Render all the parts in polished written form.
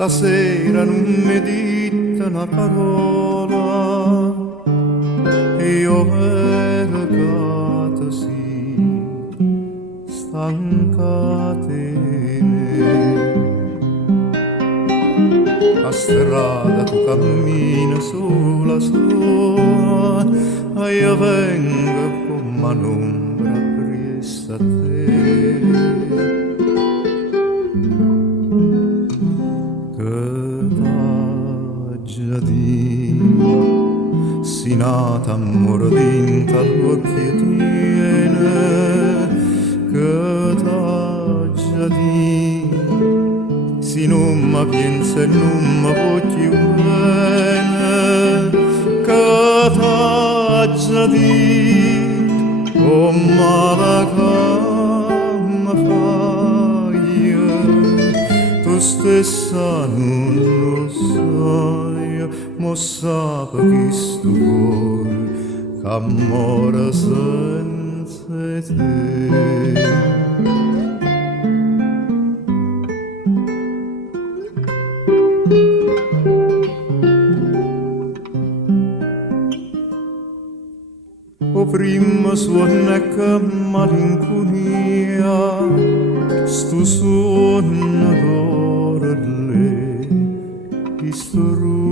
Stasera non mi dite una parola, io ero così stanca di me. A strada tu cammini sola, sola, e io vengo come un'ombra appresso a te. Si nata amore dinta l'occhio tiene, che t'ha già di, si non mi pensa e non mi voglio bene, che t'ha già di, oh male che mi fai, tu stessa non lo sai. Mo sape che sto cuore c'amore senza te. O prima suona che malinconia, sto suono d'oro lì, sto rotto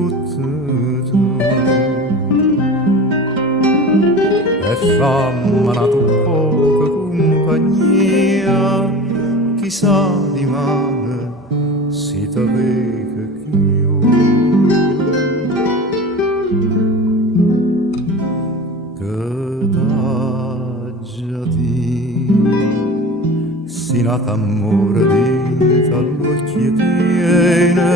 e fammi una tua poca compagnia, chissà di male si t'aveva più. Che t'ha già di, si nata amore dinta l'occhio tiene,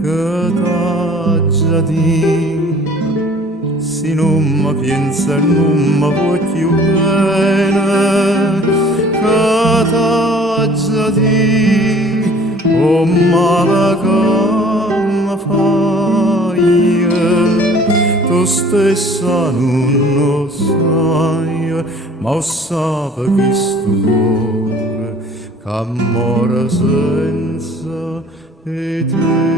che t'ha già di, si non mi pensa e non mi voglio bene, che t'ha già di, oh male che mi fai, tu stessa non lo sai, ma sape che sto cuore c'amore senza e te.